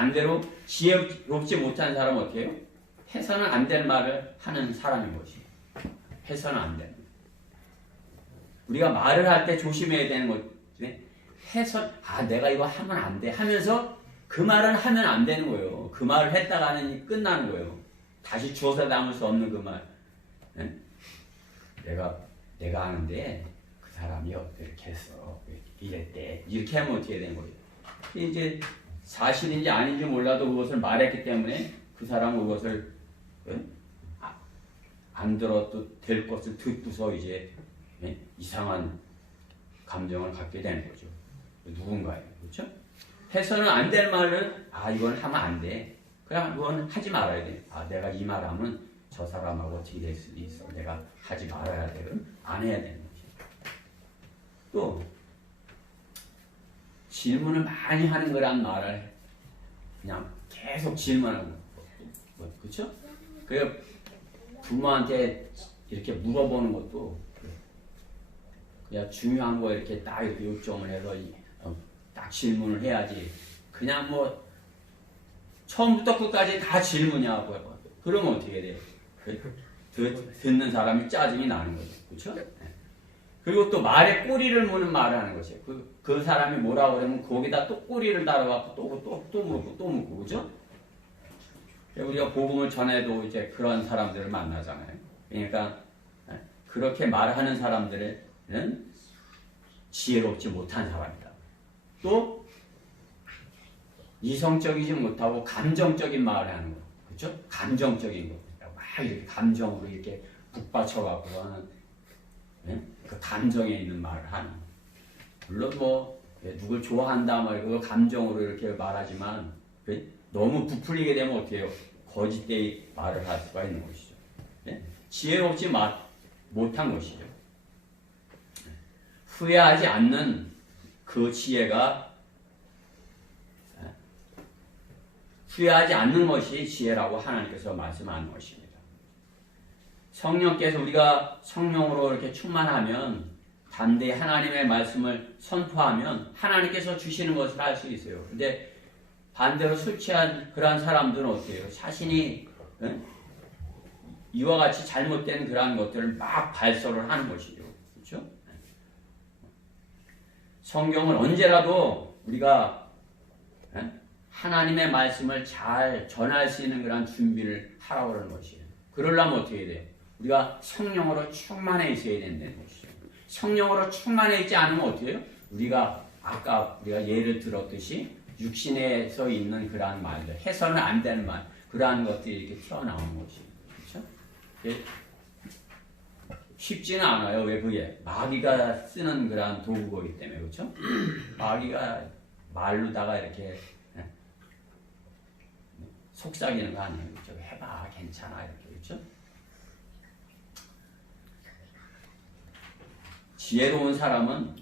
반대로 지혜롭지 못한 사람은 어떻게 해요? 해서는 안 될 말을 하는 사람인 것이에요. 해서는 안 되는. 우리가 말을 할 때 조심해야 되는 것 중에 해서 내가 이거 하면 안 돼 하면서 그 말은 하면 안 되는 거예요. 그 말을 했다가는 끝나는 거예요. 다시 주워서 담을 수 없는 그 말. 네? 내가 하는데 그 사람이 이렇게 했어. 이랬대. 이렇게 하면 어떻게 되는 거예요? 이제 사실인지 아닌지 몰라도 그것을 말했기 때문에 그 사람은 그것을 안 들어도 될 것을 듣고서 이제 이상한 감정을 갖게 되는 거죠. 누군가에. 그렇죠? 해서는 안 될 말은 이건 하면 안 돼. 그냥 그건 하지 말아야 돼. 내가 이 말하면 저 사람하고 어떻게 될 수도 있어. 내가 하지 말아야 돼. 그럼 안 해야 되는 거지. 또 질문을 많이 하는 거란 말을 그냥 계속 질문하고 그렇죠? 그 부모한테 이렇게 물어보는 것도 그냥 중요한 거 이렇게 딱 이렇게 요청을 해서 딱 질문을 해야지. 그냥 뭐 처음부터 끝까지 다 질문이야. 그러면 어떻게 돼요? 듣는 사람이 짜증이 나는 거죠. 그렇죠? 그리고 또 말에 꼬리를 무는 말을 하는 것이에요. 그 사람이 뭐라고 그러면 거기다 또 꼬리를 달아갖고 또 묻고, 그죠? 우리가 복음을 전해도 이제 그런 사람들을 만나잖아요. 그러니까 그렇게 말하는 사람들은 지혜롭지 못한 사람이다. 또 이성적이지 못하고 감정적인 말을 하는 거, 그렇죠? 감정적인 거, 막 이렇게 감정으로 이렇게 북받쳐갖고 하는 그 감정에 있는 말을 하는. 물론 뭐 누굴 좋아한다 그 감정으로 이렇게 말하지만 너무 부풀리게 되면 어떻게 해요? 거짓되이 말을 할 수가 있는 것이죠. 지혜롭지 못한 것이죠. 후회하지 않는 그 지혜가 후회하지 않는 것이 지혜라고 하나님께서 말씀하는 것입니다. 성령께서 우리가 성령으로 이렇게 충만하면 담대히 하나님의 말씀을 선포하면 하나님께서 주시는 것을 알 수 있어요. 근데 반대로 술 취한 그러한 사람들은 어때요? 자신이 이와 같이 잘못된 그러한 것들을 막 발설을 하는 것이죠. 그렇죠? 성경은 언제라도 우리가 하나님의 말씀을 잘 전할 수 있는 그런 준비를 하라고 하는 것이에요. 그러려면 어떻게 해야 돼요? 우리가 성령으로 충만해 있어야 된다는 것이죠. 성령으로 충만해 있지 않으면 어떻게 해요? 우리가 아까 우리가 예를 들었듯이 육신에서 있는 그러한 말들, 해서는 안 되는 말, 그러한 것들이 이렇게 튀어나오는 것이에요. 그렇죠? 쉽지는 않아요. 왜 그게? 마귀가 쓰는 그러한 도구이기 때문에. 그렇죠? 마귀가 말로다가 이렇게 속삭이는 거 아니에요. 그렇죠? 해봐, 괜찮아, 이렇게. 그렇죠? 지혜로운 사람은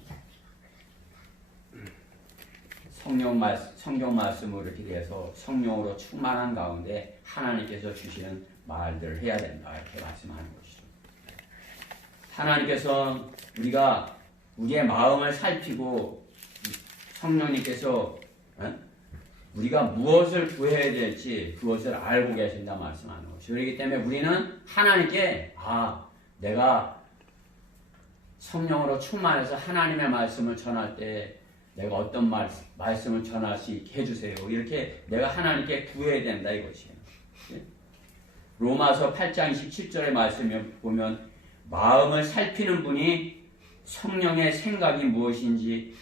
성경 말씀으로 이렇게 돼서 성령으로 충만한 가운데 하나님께서 주시는 말들을 해야 된다. 이렇게 말씀하는 것이죠. 하나님께서 우리가 우리의 마음을 살피고 성령님께서 우리가 무엇을 구해야 될지 그것을 알고 계신다 말씀하는 것이죠. 그렇기 때문에 우리는 하나님께 내가 성령으로 충만해서 하나님의 말씀을 전할 때 내가 어떤 말씀을 전할 수 있게 해주세요. 이렇게 내가 하나님께 구해야 된다 이것이에요. 로마서 8장 27절의 말씀을 보면 마음을 살피는 분이 성령의 생각이 무엇인지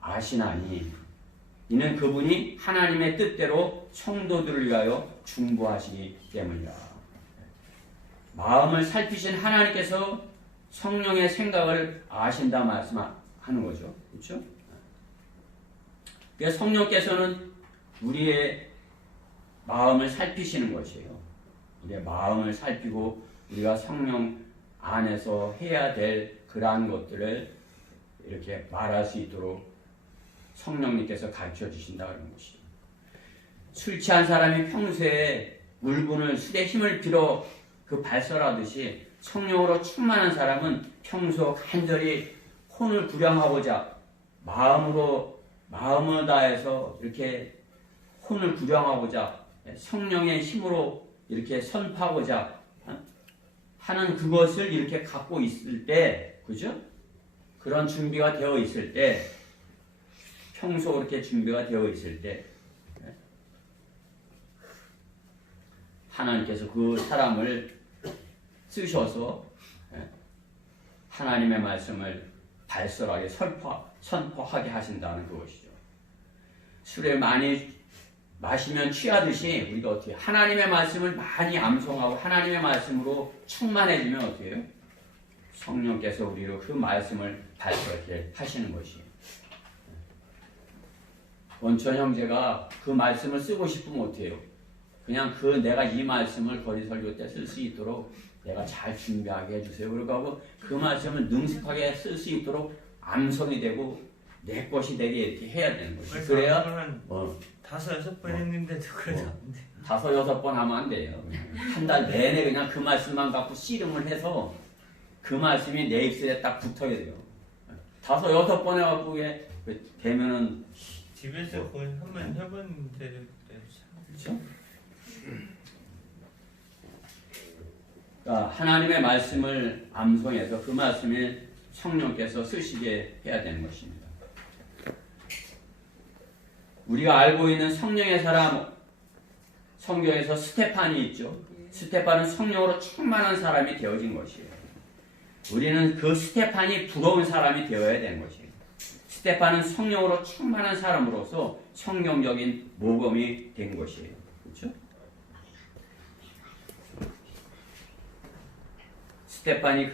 아시나니 이는 그분이 하나님의 뜻대로 성도들을 위하여 중보하시기 때문이다. 마음을 살피신 하나님께서 성령의 생각을 아신다 말씀하는 거죠. 그렇죠? 그러니까 성령께서는 우리의 마음을 살피시는 것이에요. 우리의 마음을 살피고 우리가 성령 안에서 해야 될 그러한 것들을 이렇게 말할 수 있도록 성령님께서 가르쳐 주신다는 것이에요. 술 취한 사람이 평소에 물분을 술의 힘을 빌어 발설하듯이 성령으로 충만한 사람은 평소 간절히 혼을 부량하고자 마음을 다해서 이렇게 혼을 구령하고자 성령의 힘으로 이렇게 선포하고자 하는 그것을 이렇게 갖고 있을 때, 그죠? 그런 준비가 되어 있을 때, 평소 그렇게 준비가 되어 있을 때, 하나님께서 그 사람을 쓰셔서 하나님의 말씀을 발설하게 선포하게 하신다는 그것이죠. 술을 많이 마시면 취하듯이 우리가 어떻게 하나님의 말씀을 많이 암송하고 하나님의 말씀으로 충만해지면 어떻게 해요? 성령께서 우리로 그 말씀을 발설하게 하시는 것이에요. 원천 형제가 그 말씀을 쓰고 싶으면 어떻게 해요? 그냥 내가 이 말씀을 거리 설교 때 쓸 수 있도록 내가 잘 준비하게 해주세요. 그러고 그 말씀을 능숙하게 쓸 수 있도록 암송이 되고 내 것이 되게 이렇게 해야 되는 거죠. 그래야 한 5-6번 했는데도 그래도 안 돼. 5-6번 하면 안 돼요. 한 달 내내 그냥 그 말씀만 갖고 씨름을 해서 그 말씀이 내 입술에 딱 붙어야 돼요. 5-6번 해갖고 되면은 집에서 거의 한번 해봤는데 그렇죠? 그러니까 하나님의 말씀을 암송해서 그 말씀을 성령께서 쓰시게 해야 되는 것입니다. 우리가 알고 있는 성령의 사람, 성경에서 스테판이 있죠. 스테판은 성령으로 충만한 사람이 되어진 것이에요. 우리는 그 스테판이 부러운 사람이 되어야 되는 것이에요. 스테판은 성령으로 충만한 사람으로서 성경적인 모범이 된 것이에요. 그렇죠? 스테판이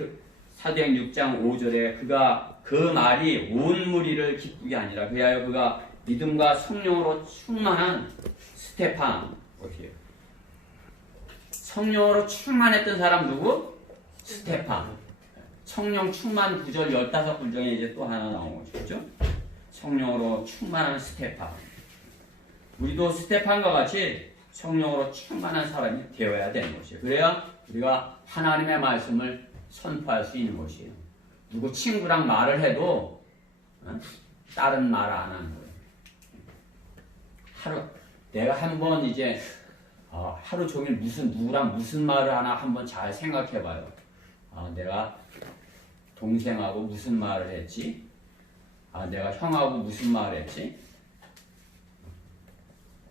사도행 6장 5절에 그가 그 말이 온 무리를 기쁘게 하니라. 그리하여 그가 믿음과 성령으로 충만한 스테판. 어떻게 해요? 성령으로 충만했던 사람 누구? 스테판. 성령 충만 구절 15군 중에 이제 또 하나 나온 거죠. 그렇죠? 성령으로 충만한 스테판. 우리도 스테판과 같이 성령으로 충만한 사람이 되어야 되는 것이에요. 그래야 우리가 하나님의 말씀을 선포할 수 있는 것이에요. 누구 친구랑 말을 해도 다른 말 안 하는 거예요. 내가 한번 이제 하루 종일 누구랑 무슨 말을 하나 한번 잘 생각해 봐요. 내가 동생하고 무슨 말을 했지? 내가 형하고 무슨 말을 했지?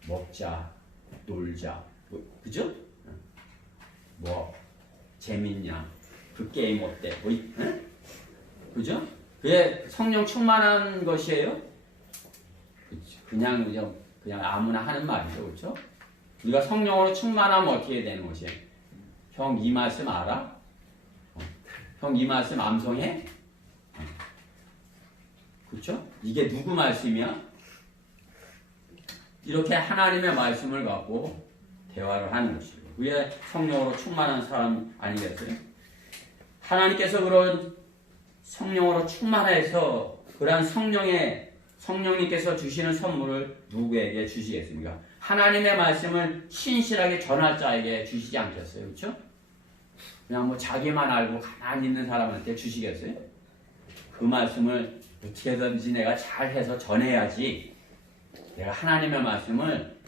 먹자, 놀자, 그죠? 뭐 재밌냐? 그 게임 어때? 그죠? 그게 성령 충만한 것이에요? 그냥 아무나 하는 말이죠, 그렇죠? 우리가 성령으로 충만하면 어떻게 되는 것이에요? 형 이 말씀 알아? 형 이 말씀 암송해? 그렇죠? 이게 누구 말씀이야? 이렇게 하나님의 말씀을 갖고 대화를 하는 것이에요. 그게 성령으로 충만한 사람 아니겠어요? 하나님께서 그런 성령으로 충만해서 그러한 성령님께서 주시는 선물을 누구에게 주시겠습니까? 하나님의 말씀을 신실하게 전할 자에게 주시지 않겠어요? 그렇죠? 그냥 뭐 자기만 알고 가만히 있는 사람한테 주시겠어요? 그 말씀을 어떻게든지 내가 잘해서 전해야지. 내가 하나님의 말씀을,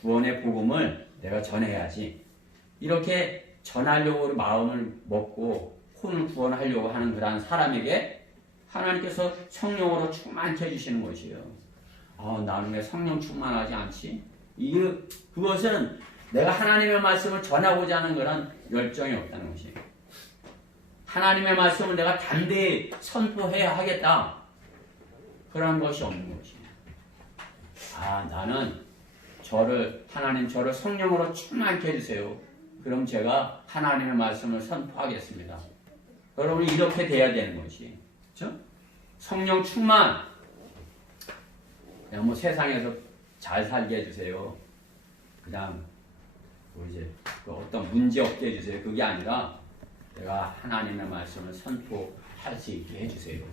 구원의 복음을 내가 전해야지. 이렇게 전하려고 마음을 먹고 혼을 구원하려고 하는 그러한 사람에게 하나님께서 성령으로 충만케 해주시는 것이에요. 나는 왜 성령 충만하지 않지? 그것은 내가 하나님의 말씀을 전하고자 하는 그런 열정이 없다는 것이에요. 하나님의 말씀을 내가 담대히 선포해야 하겠다. 그런 것이 없는 것이에요. 나는 하나님 저를 성령으로 충만케 해주세요. 그럼 제가 하나님의 말씀을 선포하겠습니다. 여러분이 이렇게 돼야 되는 것이에요. 그렇죠? 성령 충만. 그냥 뭐 세상에서 잘 살게 해주세요. 그냥 뭐 이제 어떤 문제 없게 해주세요. 그게 아니라 내가 하나님의 말씀을 선포할 수 있게 해주세요.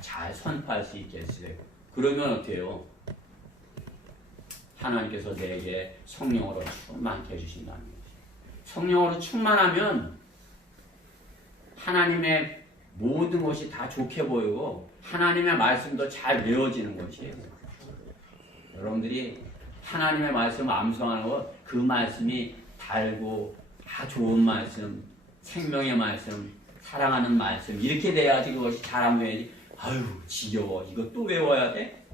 잘 선포할 수 있게 해주세요. 그러면 어떻게 해요? 하나님께서 내게 성령으로 충만케 해주신다는 거죠. 성령으로 충만하면 하나님의 모든 것이 다 좋게 보이고 하나님의 말씀도 잘 외워지는 것이에요. 여러분들이 하나님의 말씀을 암송하는 것, 그 말씀이 달고 다 좋은 말씀, 생명의 말씀, 사랑하는 말씀 이렇게 돼야지 그것이 잘 안 돼야지. 아유 지겨워 이거 또 외워야 돼?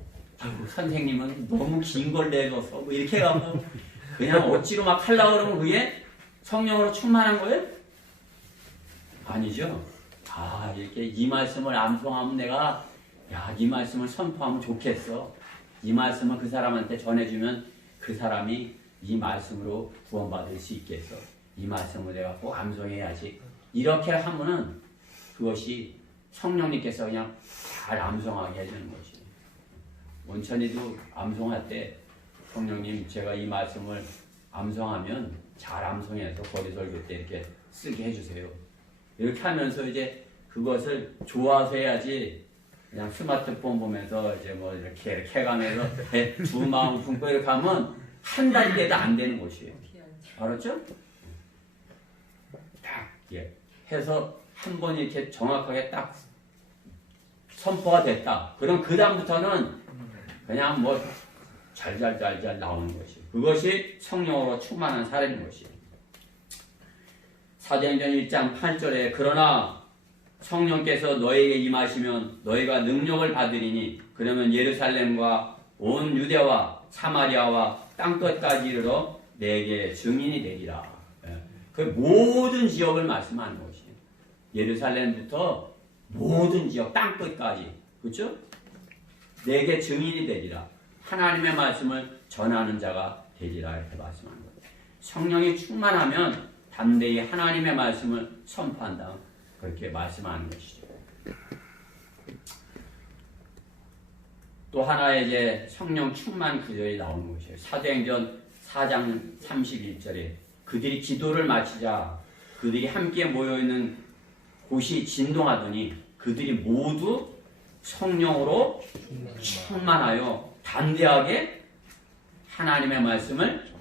아유 선생님은 너무 긴 걸 내줘서 뭐 이렇게 가면 그냥 억지로 막 하려고 그러면 그게 성령으로 충만한 거예요? 아니죠. 아 이렇게 이 말씀을 암송하면 내가 야 이 말씀을 선포하면 좋겠어. 이 말씀을 그 사람한테 전해주면 그 사람이 이 말씀으로 구원받을 수 있겠어. 이 말씀을 내가 꼭 암송해야지. 이렇게 하면은 그것이 성령님께서 그냥 잘 암송하게 해주는 것이. 원천이도 암송할 때 성령님 제가 이 말씀을 암송하면 잘 암송해서 거리설교 때 이렇게 쓰게 해주세요. 이렇게 하면서 이제 그것을 좋아서 해야지 그냥 스마트폰 보면서 이제 뭐 이렇게 해가면서 두 마음 품고 이렇게 하면 한 달 때도 안 되는 것이에요. 알았죠? 딱 예. 해서 한 번 이렇게 정확하게 딱 선포가 됐다. 그럼 그 다음부터는 그냥 뭐 잘잘 나오는 것이. 그것이 성령으로 충만한 사람인 것이에요. 사도행전 1장 8절에 그러나 성령께서 너에게 임하시면 너희가 능력을 받으리니 그러면 예루살렘과 온 유대와 사마리아와 땅끝까지 이르러 내게 증인이 되리라. 그 모든 지역을 말씀하는 것이에요. 예루살렘부터 모든 지역 땅끝까지 그렇죠? 내게 증인이 되리라. 하나님의 말씀을 전하는 자가 되리라 이렇게 말씀하는 거예요. 성령이 충만하면 담대히 하나님의 말씀을 선포한다. 그렇게 말씀하는 것이죠. 또 하나의 이제 성령 충만 구절이 나오는 것이에요. 사도행전 4장 31절에 그들이 기도를 마치자 그들이 함께 모여있는 곳이 진동하더니 그들이 모두 성령으로 충만하여 담대하게 하나님의 말씀을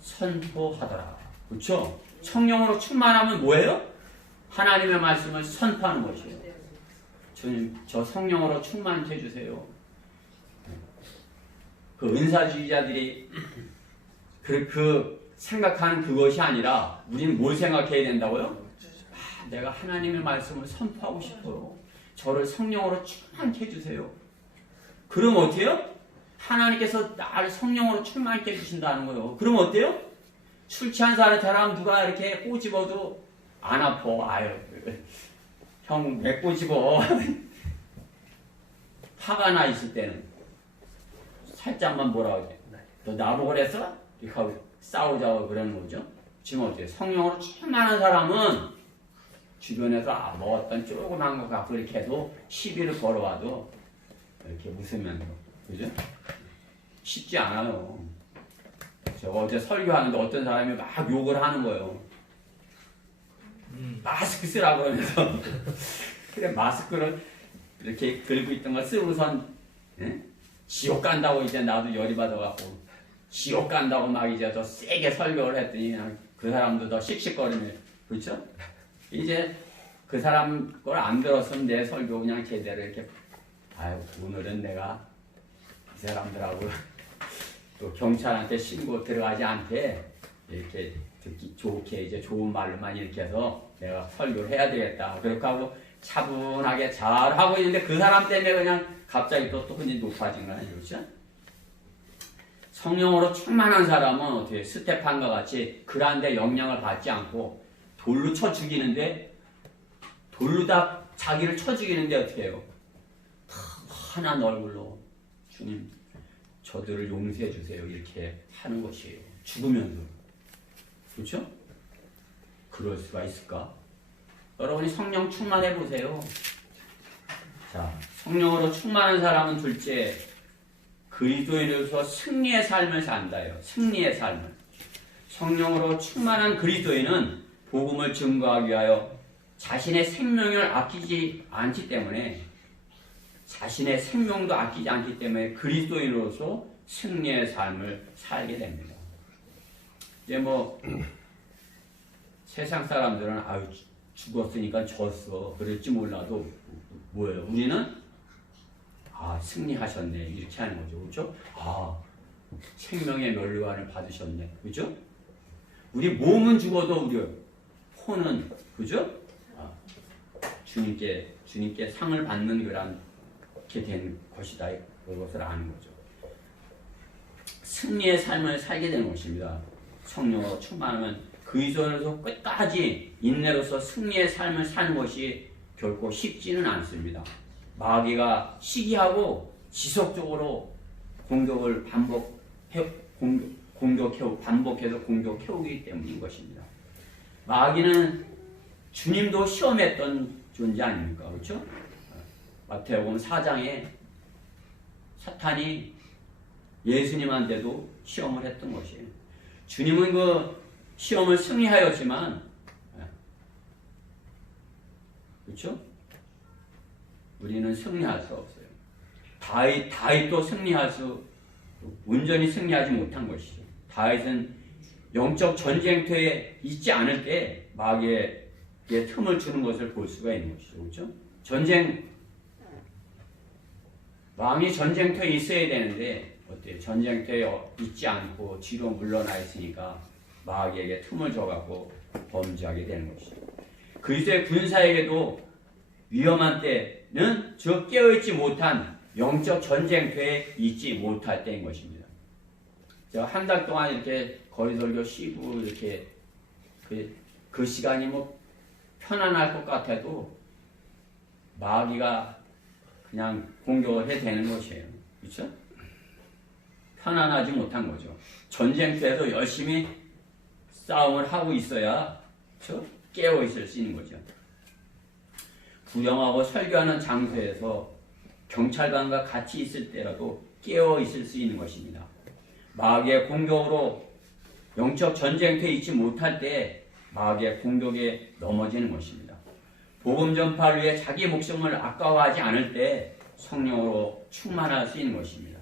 선포하더라. 그렇죠? 성령으로 충만하면 뭐예요? 하나님의 말씀을 선포하는 것이에요. 주님, 저 성령으로 충만케 해주세요. 그 은사주의자들이 그 생각하는 그것이 아니라 우리는 뭘 생각해야 된다고요? 아, 내가 하나님의 말씀을 선포하고 싶어요. 저를 성령으로 충만케 해주세요. 그럼 어때요? 하나님께서 나를 성령으로 충만케 해주신다는 거예요. 그럼 어때요? 술 취한 사람 누가 이렇게 꼬집어도 안 아파. 아유, 형 왜 꼬집어? 화가 나 있을 때는 살짝만 뭐라 그러지? 너 나보고 그랬어? 이렇게 하고 싸우자고 그러는 거죠. 지금 어때요? 성령으로 충만한 사람은 주변에서 뭐 어떤 조그만 거 갖고 이렇게 해도 시비를 걸어와도 이렇게 웃으면서 그죠? 쉽지 않아요. 저 어제 설교하는데 어떤 사람이 막 욕을 하는 거예요. 마스크 쓰라고 그러면서 그래 마스크를 이렇게 들고 있던 걸 쓰고선 예? 지옥 간다고 이제 나도 열이 받아갖고 지옥 간다고 막 이제 더 세게 설교를 했더니 그냥 그 사람도 더 씩씩거리며 그렇죠? 이제 그 사람 걸 안 들었으면 내 설교 그냥 제대로 이렇게 아유 오늘은 내가 이 사람들하고 또 경찰한테 신고 들어가지 않게 이렇게 듣기 좋게 이제 좋은 말로만 이렇게 해서 내가 설교를 해야 되겠다. 그렇게 하고 차분하게 잘 하고 있는데 그 사람 때문에 그냥 갑자기 또 흔히 높아진 거 아니에요, 그렇죠? 성령으로 충만한 사람은 어떻게 스테판과 같이 그런데 영향을 받지 않고 돌로 쳐 죽이는데 돌로 다 자기를 쳐 죽이는데 어떻게 해요? 환한 얼굴로 주님 저들을 용서해 주세요 이렇게 하는 것이에요. 죽으면서 그렇죠? 그럴 수가 있을까? 여러분이 성령 충만해 보세요. 자, 성령으로 충만한 사람은 둘째 그리스도인으로서 승리의 삶을 산다요. 승리의 삶을. 성령으로 충만한 그리스도인은 복음을 증거하기 위하여 자신의 생명을 아끼지 않기 때문에 자신의 생명도 아끼지 않기 때문에 그리스도인으로서 승리의 삶을 살게 됩니다. 이제 뭐 세상 사람들은 아유 죽었으니까 졌어 그럴지 몰라도 뭐예요? 우리는 아 승리하셨네 이렇게 하는 거죠, 그렇죠? 아 생명의 면류관을 받으셨네. 그죠? 우리 몸은 죽어도 우리 혼은, 그죠? 주님께 상을 받는 그렇게 된 것이다. 그것을 아는 거죠. 승리의 삶을 살게 되는 것입니다. 성령으로 충만하면 그리스도에서 끝까지 인내로서 승리의 삶을 사는 것이 결코 쉽지는 않습니다. 마귀가 시기하고 지속적으로 공격을 반복해서 공격해오기 때문인 것입니다. 마귀는 주님도 시험했던 존재 아닙니까? 그렇죠? 마태복음 4장에 사탄이 예수님한테도 시험을 했던 것이에요. 주님은 그 시험을 승리하였지만, 그렇죠? 우리는 승리할 수 없어요. 다윗도 온전히 승리하지 못한 것이죠. 다윗은 영적 전쟁터에 있지 않을 때 마귀에게 틈을 주는 것을 볼 수가 있는 것이죠. 그렇죠? 왕이 전쟁터에 있어야 되는데 어때요? 전쟁터에 있지 않고 뒤로 물러나 있으니까 마귀에게 틈을 줘갖고 범죄하게 되는 것이죠. 그리스도의 군사에게도 위험한 때는 저 깨어있지 못한 영적 전쟁터에 있지 못할 때인 것입니다. 제가 한 달 동안 이렇게 거리설교 쉬고 이렇게 그 시간이 뭐 편안할 것 같아도 마귀가 그냥 공격을 해야 되는 것이에요. 그렇죠? 편안하지 못한 거죠. 전쟁터에서 열심히 싸움을 하고 있어야 그렇죠? 깨어 있을 수 있는 거죠. 구경하고 설교하는 장소에서 경찰관과 같이 있을 때라도 깨어 있을 수 있는 것입니다. 마귀의 공격으로 영적 전쟁터에 있지 못할 때 마귀의 공격에 넘어지는 것입니다. 복음 전파를 위해 자기 목숨을 아까워하지 않을 때 성령으로 충만할 수 있는 것입니다.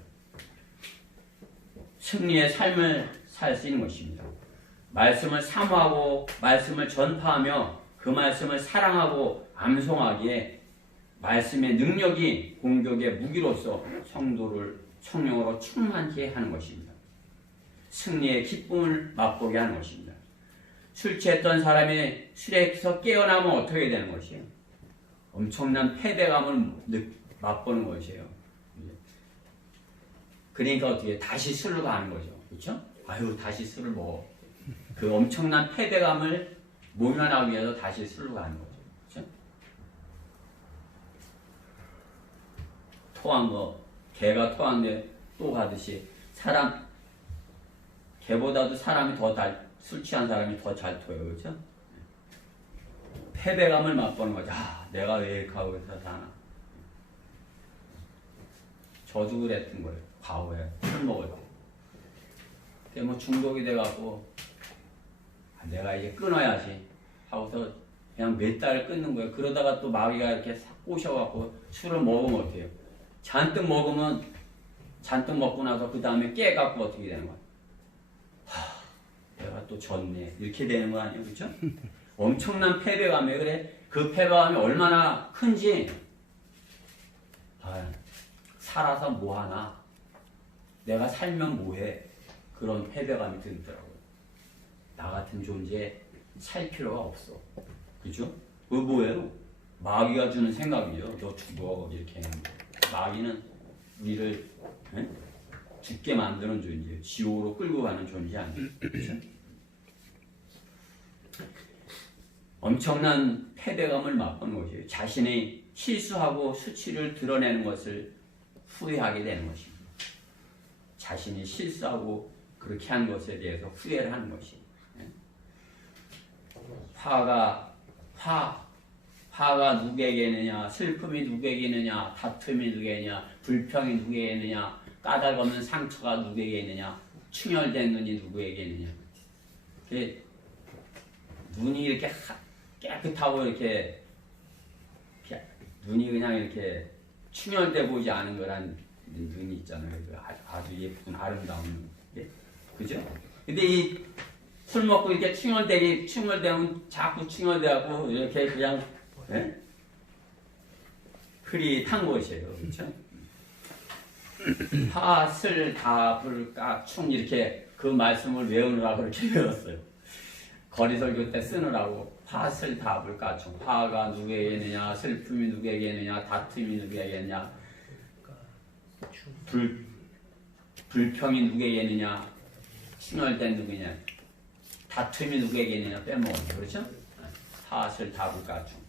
승리의 삶을 살 수 있는 것입니다. 말씀을 사모하고 말씀을 전파하며 그 말씀을 사랑하고 암송하기에 말씀의 능력이 공격의 무기로서 성도를 성령으로 충만케 하는 것입니다. 승리의 기쁨을 맛보게 하는 것입니다. 술 취했던 사람이 술에서 깨어나면 어떻게 되는 것이에요? 엄청난 패배감을 맛보는 것이에요. 그러니까 어떻게 다시 술로 가는 거죠. 그렇죠? 아유 다시 술을 먹어. 그 엄청난 패배감을 모면하기 위해서 다시 술로 가는 거죠. 그렇죠? 토한 거, 개가 토한데 또 가듯이 개보다도 사람이 술 취한 사람이 더 잘 토해요. 그렇죠? 패배감을 맛보는 거죠. 내가 왜 이렇게 하고 있어 사나. 저도 그랬던 거예요. 과거에 술 먹을 때. 그때 뭐 중독이 돼갖고 내가 이제 끊어야지 하고서 그냥 몇 달을 끊는 거예요. 그러다가 또 마귀가 이렇게 싹 꼬셔갖고 술을 먹으면 어때요? 잔뜩 먹고 나서 그 다음에 깨갖고 어떻게 되는 거야? 내가 또 졌네. 이렇게 되는 거 아니에요? 그렇죠? 엄청난 패배감이에요. 그래? 그 패배감이 얼마나 큰지 살아서 뭐하나? 내가 살면 뭐해? 그런 패배감이 들더라고요. 나 같은 존재 살 필요가 없어. 그죠? 그 뭐예요? 마귀가 주는 생각이죠. 너 죽어. 이렇게 하는 거. 마귀는 우리를 죽게 만드는 존재예요. 지옥으로 끌고 가는 존재 아니에요. 그렇죠? 엄청난 패배감을 맛보는 것이에요. 자신이 실수하고 수치를 드러내는 것을 후회하게 되는 것입니다. 자신이 실수하고 그렇게 한 것에 대해서 후회를 하는 것이. 화가 누구에게 있느냐, 슬픔이 누구에게 있느냐, 다툼이 누구에게 있느냐, 불평이 누구에게 있느냐, 까닭 없는 상처가 누구에게 있느냐, 충혈된 눈이 누구에게 있느냐. 눈이 이렇게 깨끗하고 이렇게 눈이 그냥 이렇게 충혈돼 보이지 않은 거란 눈이 있잖아요. 아주 예쁜 아름다운 눈. 그죠? 근데 이 술 먹고 이렇게 충혈되면 자꾸 충혈되고 이렇게 그냥 흐릿한 것이에요. 그렇죠? 파슬 다불 까충 이렇게 그 말씀을 외우느라고 그렇게 외웠어요. 거리설교 때 쓰느라고 파슬 다불 까충 파가 누구에게 있느냐 슬픔이 누구에게 있느냐 다툼이 누구에게 있느냐 불평이 누구에게 있느냐 신월된 누구냐 다툼이 누구에게 있느냐 빼먹었죠. 그렇죠? 파슬 다불 까충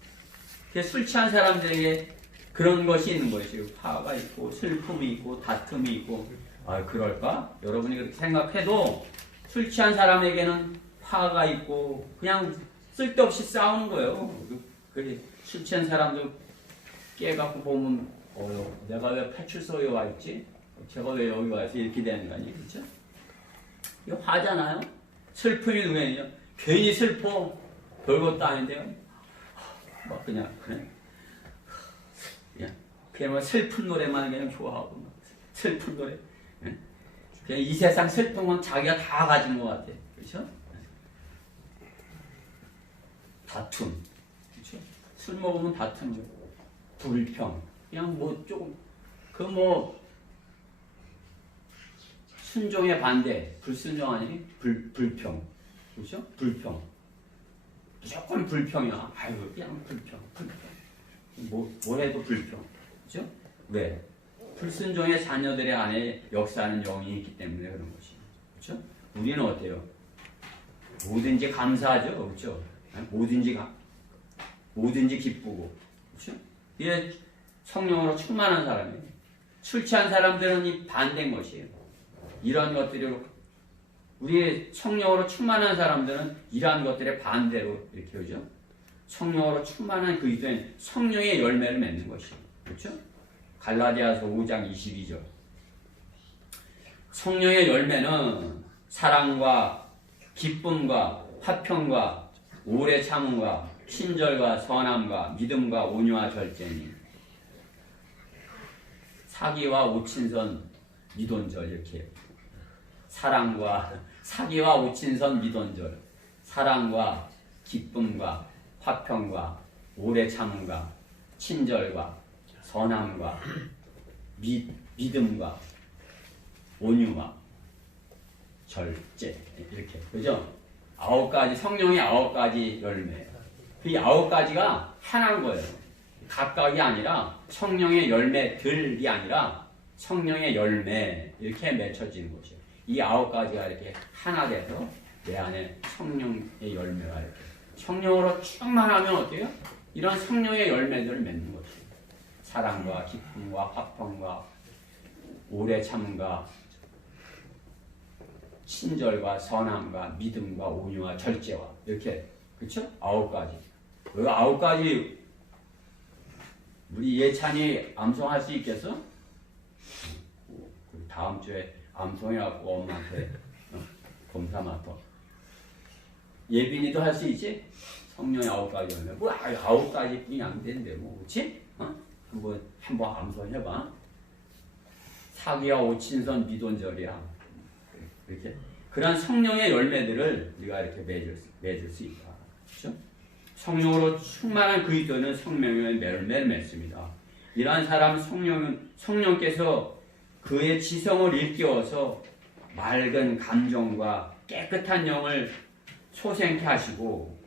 술 취한 사람들에게 그런 것이 있는 것이에요. 파가 있고 슬픔이 있고 다툼이 있고 그럴까? 여러분이 그렇게 생각해도 술 취한 사람에게는 화가 있고 그냥 쓸데없이 싸우는 거예요. 술 취한 사람들 깨갖고 보면 내가 왜 파출소에 와 있지? 제가 왜 여기 와서 이렇게 되는 거 아니에요? 그렇죠? 이거 화잖아요. 슬픔이 누구냐? 괜히 슬퍼. 별것도 아닌데요. 막 그냥 그냥 슬픈 노래만 그냥 좋아하고 슬픈 노래. 그냥 이 세상 슬픈 건 자기가 다 가진 것 같아. 그렇죠? 다툼. 그렇죠? 술 먹으면 다툼. 불평. 그냥 뭐 조금 순종의 반대. 불순종 아니? 불평. 그렇죠? 불평. 무조건 불평이야. 그냥 불평. 뭐 해도 불평. 그렇죠? 왜? 불순종의 자녀들의 안에 역사하는 영이 있기 때문에 그런 것이. 그렇죠? 우리는 어때요? 뭐든지 감사하죠. 그렇죠? 뭐든지 기쁘고. 그렇죠? 이게 성령으로 충만한 사람이에요. 술 취한 사람들은 이 반대인 것이에요. 이런 것들이 우리 성령으로 충만한 사람들은 이러한 것들의 반대로 이렇게 오죠. 성령으로 충만한 그리스도인 성령의 열매를 맺는 것이에요. 그렇죠? 갈라디아서 5장 22절. 성령의 열매는 사랑과 기쁨과 화평과 오래 참음과 친절과 선함과 믿음과 온유와 절제니 사기와 오친선 미돈절 이렇게 사기와 오친선 미돈절 사랑과 기쁨과 화평과 오래 참음과 친절과 선함과 믿음과 온유와 절제 이렇게 그죠? 9가지 성령의 9가지 열매. 그 9가지가 하나인 거예요. 각각이 아니라 성령의 열매들이 아니라 성령의 열매 이렇게 맺혀지는 것이에요. 이 9가지가 이렇게 하나 돼서 내 안에 성령의 열매가 이렇게 성령으로 충만하면 어때요? 이런 성령의 열매들을 맺는 것이에요. 사랑과 기쁨과 화평과 오래 참음과 친절과 선함과 믿음과 온유와 절제와 이렇게 그렇죠? 9가지. 이 9가지 우리 예찬이 암송할 수 있겠어? 다음 주에 암송해갖고 엄마한테 검사 맡아. 예빈이도 할 수 있지? 성령의 9가지 열매. 9가지뿐이 안 되는데 그렇지? 한번 암송해봐. 사기와 오친선 미돈절이야. 이렇게 그런 성령의 열매들을 우리가 이렇게 맺을 수 있다. 그렇죠? 성령으로 충만한 그리스도는 성령의 열매를 맺습니다. 이러한 사람 성령께서 그의 지성을 일깨워서 맑은 감정과 깨끗한 영을 소생케 하시고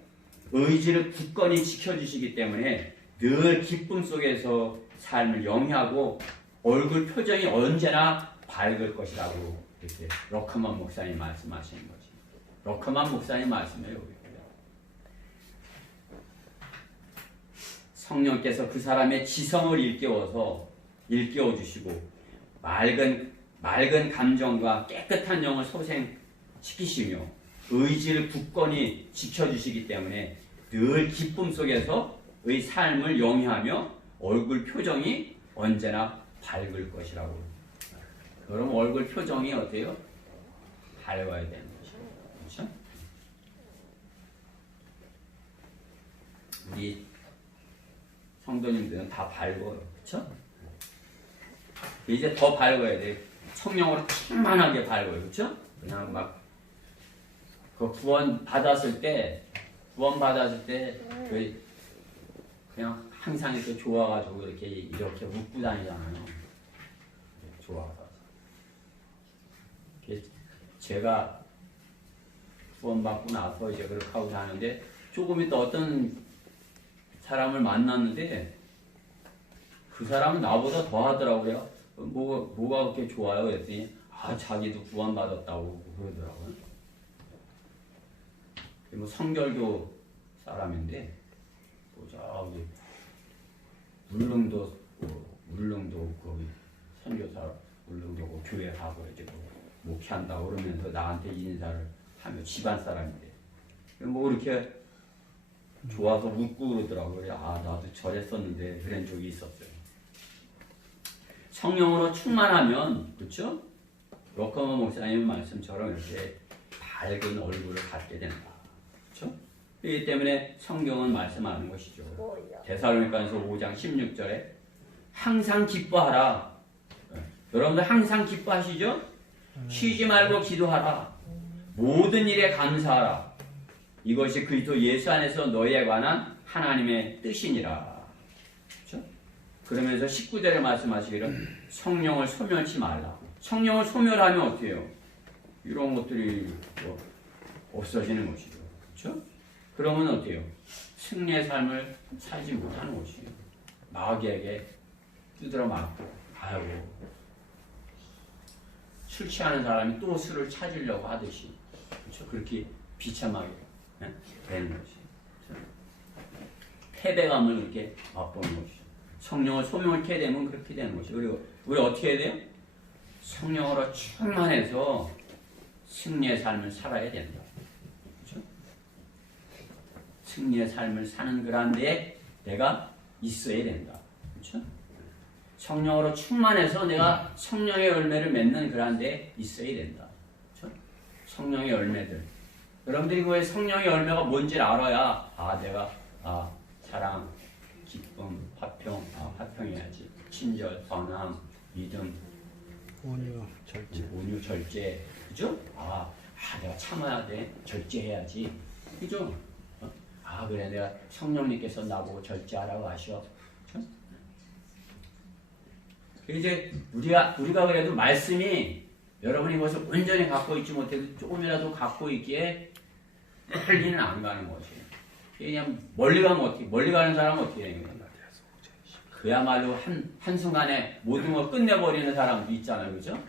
의지를 굳건히 지켜주시기 때문에 늘 기쁨 속에서 삶을 영위하고 얼굴 표정이 언제나 밝을 것이라고 이렇게 러크만 목사님 말씀하시는 거지. 러크만 목사님 말씀이에요. 성령께서 그 사람의 지성을 일깨워주시고 맑은 감정과 깨끗한 영을 소생시키시며 의지를 굳건히 지켜주시기 때문에 늘 기쁨 속에서의 삶을 영위하며 얼굴 표정이 언제나 밝을 것이라고. 그럼 얼굴 표정이 어때요? 밝아야 되는 것이죠. 그렇죠? 우리 성도님들은 다 밝아요. 그렇죠? 이제 더 밝아야 돼. 성령으로 충만하게 밝아요. 그렇죠? 그냥 막 그 구원 받았을 때 그냥 항상 이렇게 좋아가지고 이렇게 웃고 다니잖아요. 좋아서. 제가 구원받고 나서 이제 그렇게 하고 사는데 조금 있다 어떤 사람을 만났는데 그 사람은 나보다 더 하더라고요. 뭐가 그렇게 좋아요? 그랬더니 자기도 구원받았다고 그러더라고요. 뭐 성결교 사람인데 저기 울릉도 거기 선교사 울릉도 그 교회 가고 이제 목회한다고 그러면서 나한테 인사를 하며 집안 사람인데 뭐 이렇게 좋아서 웃고 그러더라고요. 나도 저랬었는데 그런 적이 있었어요. 성령으로 충만하면 그렇죠? 로커먼 목사님 말씀처럼 이렇게 밝은 얼굴을 갖게 된다. 그렇죠? 그렇기 때문에 성경은 말씀하는 것이죠. 데살로니가서 5장 16절에 항상 기뻐하라. 여러분들 항상 기뻐하시죠? 쉬지 말고 기도하라. 모든 일에 감사하라. 이것이 그리스도 예수 안에서 너희에 관한 하나님의 뜻이니라. 그렇죠? 그러면서 19절에 말씀하시기를 성령을 소멸치 말라. 성령을 소멸하면 어떻게 해요? 이런 것들이 없어지는 것이죠. 그렇죠? 그러면 어때요? 승리의 삶을 살지 못하는 것이에요. 마귀에게 두드러 맞고 술 취하는 사람이 또 술을 찾으려고 하듯이 그렇죠? 그렇게 비참하게 되는 것이죠. 패배감을 이렇게 맛보는 것이죠. 성령을 소멸케 되면 그렇게 되는 것이죠. 그리고 우리 어떻게 해야 돼요? 성령으로 충만해서 승리의 삶을 살아야 된다. 그렇죠? 승리의 삶을 사는 그런 데에 내가 있어야 된다. 그렇죠? 성령으로 충만해서 내가 성령의 열매를 맺는 그런 데에 있어야 된다. 그렇죠? 성령의 열매들. 여러분들이 그 성령의 열매가 뭔지를 알아야 내가 사랑, 기쁨, 화평, 화평해야지. 친절, 선함, 믿음, 온유, 절제. 그죠? 내가 참아야 돼. 절제해야지. 그죠? 그래, 내가 성령님께서 나보고 절제하라고 하셔. 그죠? 이제 우리가 그래도 말씀이 여러분이 벌써 온전히 갖고 있지 못해도 조금이라도 갖고 있기에 멀리는 안 가는 것이에요. 그냥 멀리 가면 어떻게? 멀리 가는 사람은 어떻게 해요? 그야말로 한순간에 모든 걸 끝내버리는 사람도 있잖아요. 그죠?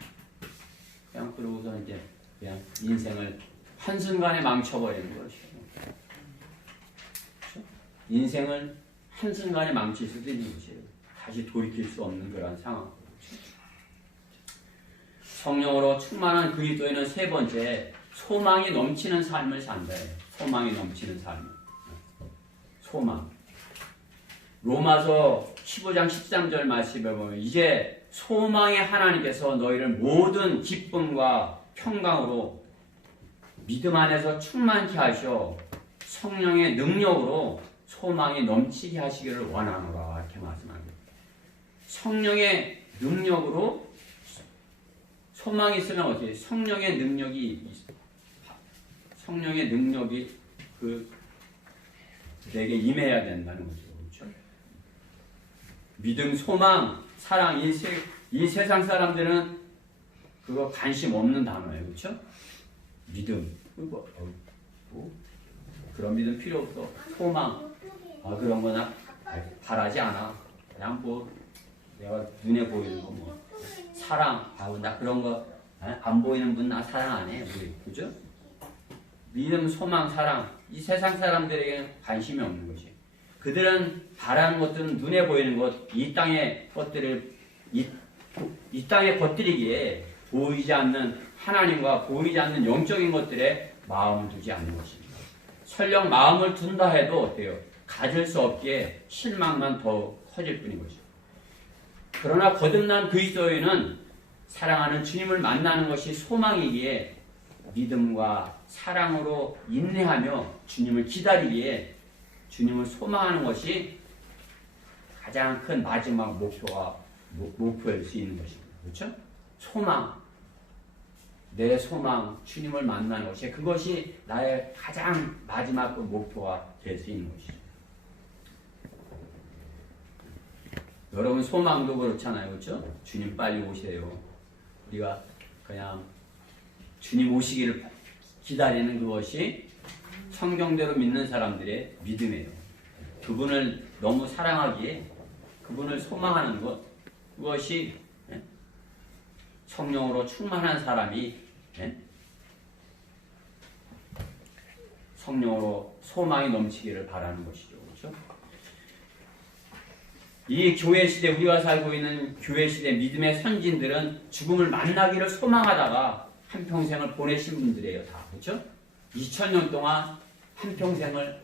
그냥 그러고서 이제 그냥 인생을 한순간에 망쳐버리는 것이에요. 그렇죠? 인생을 한순간에 망칠 수도 있는 것이에요. 다시 돌이킬 수 없는 그런 상황. 그렇죠? 성령으로 충만한 그리스도인은 세 번째, 소망이 넘치는 삶을 산다. 소망이 넘치는 삶. 소망. 로마서 15장 13절 말씀에 보면 이제 소망의 하나님께서 너희를 모든 기쁨과 평강으로 믿음 안에서 충만케 하셔 성령의 능력으로 소망이 넘치게 하시기를 원하노라 이렇게 말씀합니다. 성령의 능력으로 소망이 있으면 어떻게 성령의 능력이 내게 임해야 된다는 거죠. 그렇죠? 믿음, 소망, 사랑 이 세상 사람들은 그거 관심 없는 단어예요. 그렇죠? 믿음. 그런 믿음 필요 없어. 소망. 그런 거나 바라지 않아. 그냥 내가 눈에 보이는 거 사랑. 나 그런 거 안 보이는 분 나 사랑 안 해. 그죠? 믿음, 소망, 사랑. 이 세상 사람들에게는 관심이 없는 것이. 그들은 바라는 것들은 눈에 보이는 것, 이 땅의 것들을 이 땅에 겉들이기에 보이지 않는 하나님과 보이지 않는 영적인 것들에 마음을 두지 않는 것입니다. 설령 마음을 둔다 해도 어때요? 가질 수 없기에 실망만 더 커질 뿐인 것이죠. 그러나 거듭난 그리스도인은 사랑하는 주님을 만나는 것이 소망이기에 믿음과 사랑으로 인내하며 주님을 기다리기에 주님을 소망하는 것이 가장 큰 마지막 목표일 수 있는 것입니다. 그렇죠? 소망, 내 소망, 주님을 만나는 것이 그것이 나의 가장 마지막 목표가 될 수 있는 것이죠. 여러분 소망도 그렇잖아요. 그렇죠? 주님 빨리 오세요. 우리가 그냥 주님 오시기를 기다리는 그것이 성경대로 믿는 사람들의 믿음이에요. 그분을 너무 사랑하기에 그분을 소망하는 것, 그것이 성령으로 충만한 사람이 성령으로 소망이 넘치기를 바라는 것이죠. 그렇죠? 이 교회 시대, 우리가 살고 있는 교회 시대 믿음의 선진들은 죽음을 만나기를 소망하다가 한평생을 보내신 분들이에요. 다. 그렇죠? 2000년 동안 한평생을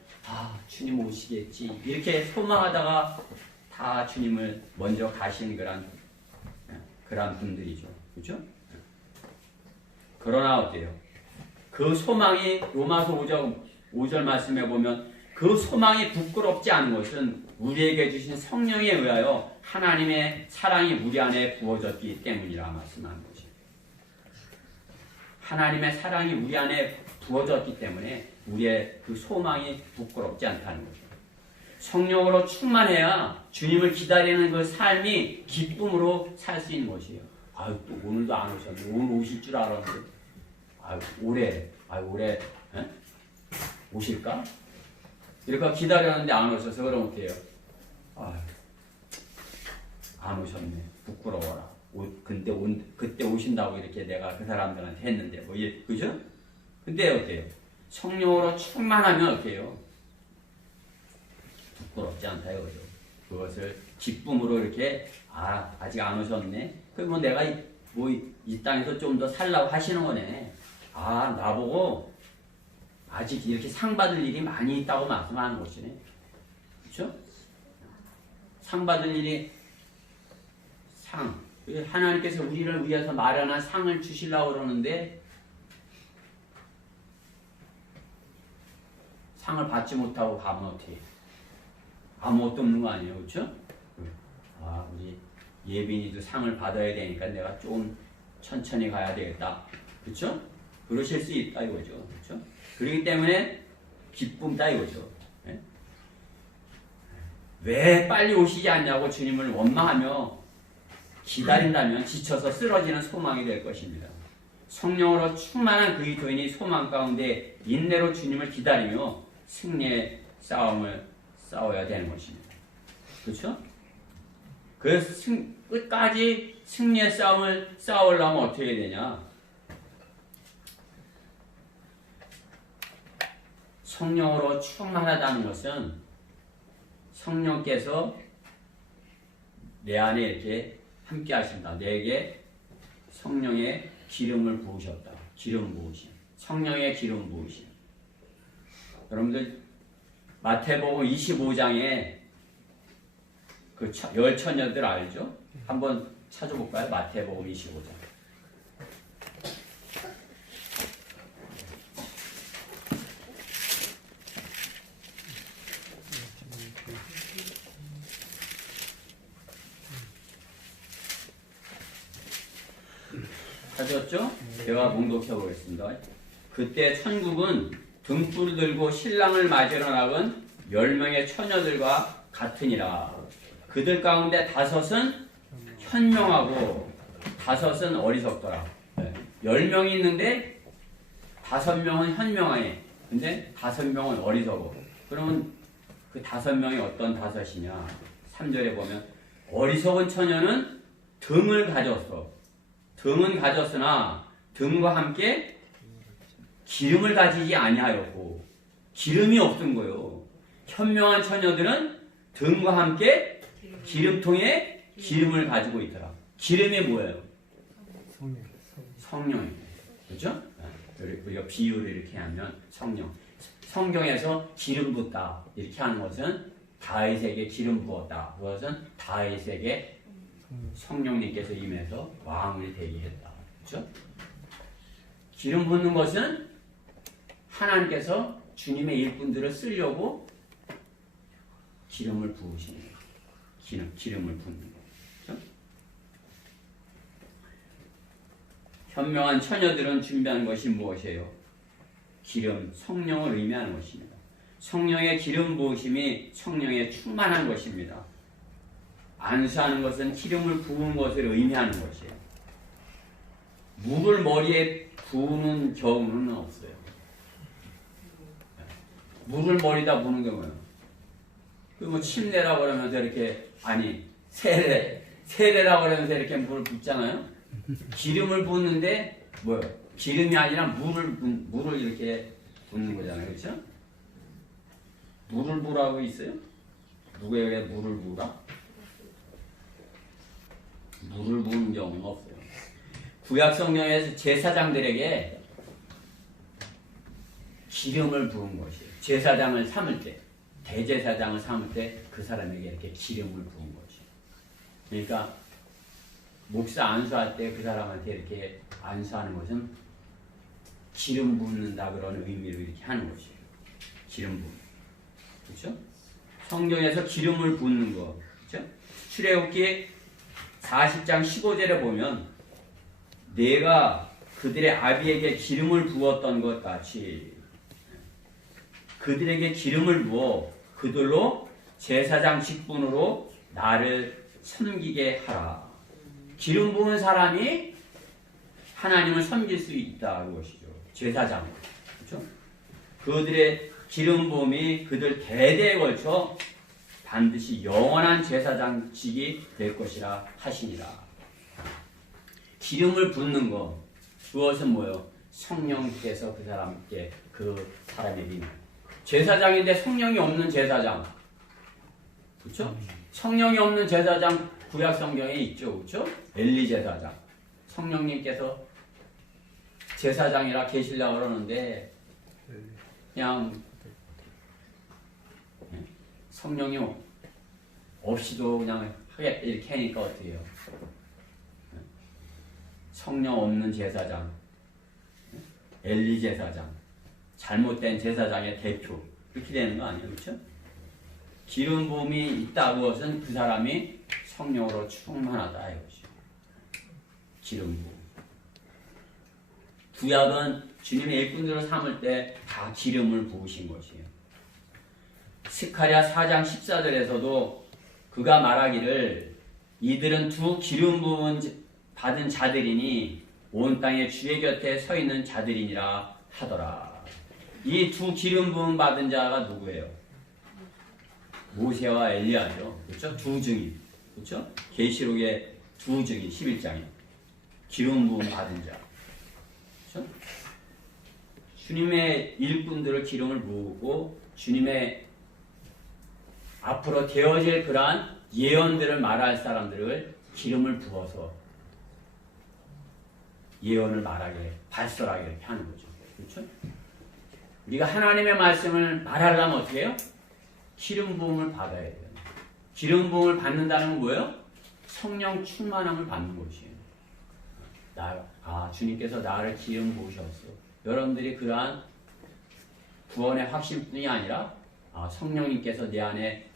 주님 오시겠지 이렇게 소망하다가 다 주님을 먼저 가신 그런 분들이죠. 그렇죠? 그러나 어때요? 그 소망이 로마서 5절 말씀에 보면 그 소망이 부끄럽지 않은 것은 우리에게 주신 성령에 의하여 하나님의 사랑이 우리 안에 부어졌기 때문이라 말씀하는 것이에요. 하나님의 사랑이 우리 안에 부어졌기 때문에 우리의 그 소망이 부끄럽지 않다는 거죠. 성령으로 충만해야 주님을 기다리는 그 삶이 기쁨으로 살 수 있는 것이에요. 또 오늘도 안 오셨네. 오늘 오실 줄 알았는데. 올해 오실까? 이렇게 기다렸는데 안 오셔서 그럼 어때요? 안 오셨네. 부끄러워라. 근데 그때 오신다고 이렇게 내가 그 사람들한테 했는데 그죠? 근데 어때요? 성령으로 충만하면 어때요? 부끄럽지 않다 이거죠. 그것을 기쁨으로 이렇게 아직 안 오셨네. 그럼 내가 이 땅에서 좀 더 살라고 하시는 거네. 나보고 아직 이렇게 상 받을 일이 많이 있다고 말씀하는 것이네. 그렇죠? 상 받을 일이 하나님께서 우리를 위해서 마련한 상을 주시려고 그러는데 상을 받지 못하고 가면 어떻게 해요? 아무것도 없는 거 아니에요. 그렇죠? 우리 예빈이도 상을 받아야 되니까 내가 좀 천천히 가야 되겠다. 그렇죠? 그러실 수 있다 이거죠. 그렇죠? 그렇기 때문에 기쁨다 이거죠. 네? 왜 빨리 오시지 않냐고 주님을 원망하며 기다린다면 지쳐서 쓰러지는 소망이 될 것입니다. 성령으로 충만한 그리스도인이 소망 가운데 인내로 주님을 기다리며 승리의 싸움을 싸워야 되는 것입니다. 그렇죠? 그래서 끝까지 승리의 싸움을 싸우려면 어떻게 해야 되냐? 성령으로 충만하다는 것은 성령께서 내 안에 이렇게 함께 하신다. 내게 성령의 기름을 부으셨다. 기름 부으심. 성령의 기름 부으심. 여러분들 마태복음 25장에 그 열 처녀들 알죠? 한번 찾아볼까요? 마태복음 25장. 찾았죠? 제가 봉독해 보겠습니다. 그때 천국은 등불 들고 신랑을 맞으러 나간 10명의 처녀들과 같으니라. 그들 가운데 5은 현명하고 5은 어리석더라. 10명이 있는데 5명은 현명하네. 근데 5명은 어리석어. 그러면 그 5명이 어떤 5이냐? 3절에 보면 어리석은 처녀는 등을 가졌어. 등은 가졌으나 등과 함께 기름을 가지지 아니하였고 기름이 없던 거요. 현명한 처녀들은 등과 함께 기름통에 기름을 가지고 있더라. 기름이 뭐예요? 성령이에요. 그렇죠? 우리가 비유를 이렇게 하면 성령. 성경에서 기름 붓다 이렇게 하는 것은 다윗에게 기름 부었다. 그것은 다윗에게 성령님께서 임해서 왕을 되게 했다. 그렇죠? 기름 붓는 것은 하나님께서 주님의 일꾼들을 쓰려고 기름을 부으시는 거예요. 기름을 붓는 거예요. 그렇죠? 현명한 처녀들은 준비한 것이 무엇이에요? 기름, 성령을 의미하는 것입니다. 성령의 기름 부으심이 성령에 충만한 것입니다. 안수하는 것은 기름을 부은 것을 의미하는 것이에요. 물을 머리에 부는 경우는 없어요. 물을 머리다 부는 경우는. 뭐 침내라고 그러면서 이렇게, 아니, 세례라고 그러면서 이렇게 물을 붓잖아요. 기름을 붓는데, 뭐요? 기름이 아니라 물을 이렇게 붓는 거잖아요. 그렇죠? 물을 부라고 있어요? 누구에게 물을 부라? 물을 부는 경우는 없어요. 구약 성경에서 제사장들에게 기름을 부은 것이에요. 제사장을 삼을 때, 대제사장을 삼을 때 그 사람에게 이렇게 기름을 부은 것이에요. 그러니까 목사 안수할 때 그 사람한테 이렇게 안수하는 것은 기름 붓는다 그런 의미로 이렇게 하는 것이에요. 기름 부음. 그렇죠? 성경에서 기름을 붓는 거. 그렇죠? 출애굽기 40장 15절에 보면 내가 그들의 아비에게 기름을 부었던 것 같이 그들에게 기름을 부어 그들로 제사장 직분으로 나를 섬기게 하라. 기름 부은 사람이 하나님을 섬길 수 있다 그것이죠. 제사장. 그렇죠? 그들의 기름 부음이 그들 대대에 걸쳐 반드시 영원한 제사장직이 될 것이라 하시니라. 기름을 붓는 것, 그것은 뭐예요? 성령께서 그 사람께, 그 사람에게 제사장인데 성령이 없는 제사장, 그렇죠? 성령이 없는 제사장 구약 성경에 있죠, 그렇죠? 엘리 제사장, 성령님께서 제사장이라 계시려고 그러는데 그냥 성령이 없이도 그냥 하게 이렇게 하니까 어떻게 해요? 성령 없는 제사장, 엘리 제사장, 잘못된 제사장의 대표 이렇게 되는 거 아니에요, 그렇죠? 기름 부음이 있다 그것은 그 사람이 성령으로 충만하다 이것이요. 기름 부음. 구약은 주님의 일꾼들을 삼을 때 다 기름을 부으신 것이에요. 스가랴 4장 14절에서도 그가 말하기를 이들은 두 기름 부음 받은 자들이니 온 땅에 주의 곁에 서 있는 자들이니라 하더라. 이 두 기름 부음 받은 자가 누구예요? 모세와 엘리야죠. 그렇죠? 두 증인. 그렇죠? 계시록의 두 증인 11장에 기름 부음 받은 자. 그렇죠? 주님의 일꾼들을 기름을 부으고 주님의 앞으로 되어질 그러한 예언들을 말할 사람들을 기름을 부어서 예언을 말하게, 발설하게 이렇게 하는 거죠. 그렇죠? 우리가 하나님의 말씀을 말하려면 어떻게 해요? 기름 부음을 받아야 돼요. 기름 부음을 받는다는 건 뭐예요? 성령 충만함을 받는 것이에요. 주님께서 나를 기름 부으셨어. 여러분들이 그러한 구원의 확신뿐이 아니라 성령님께서 내 안에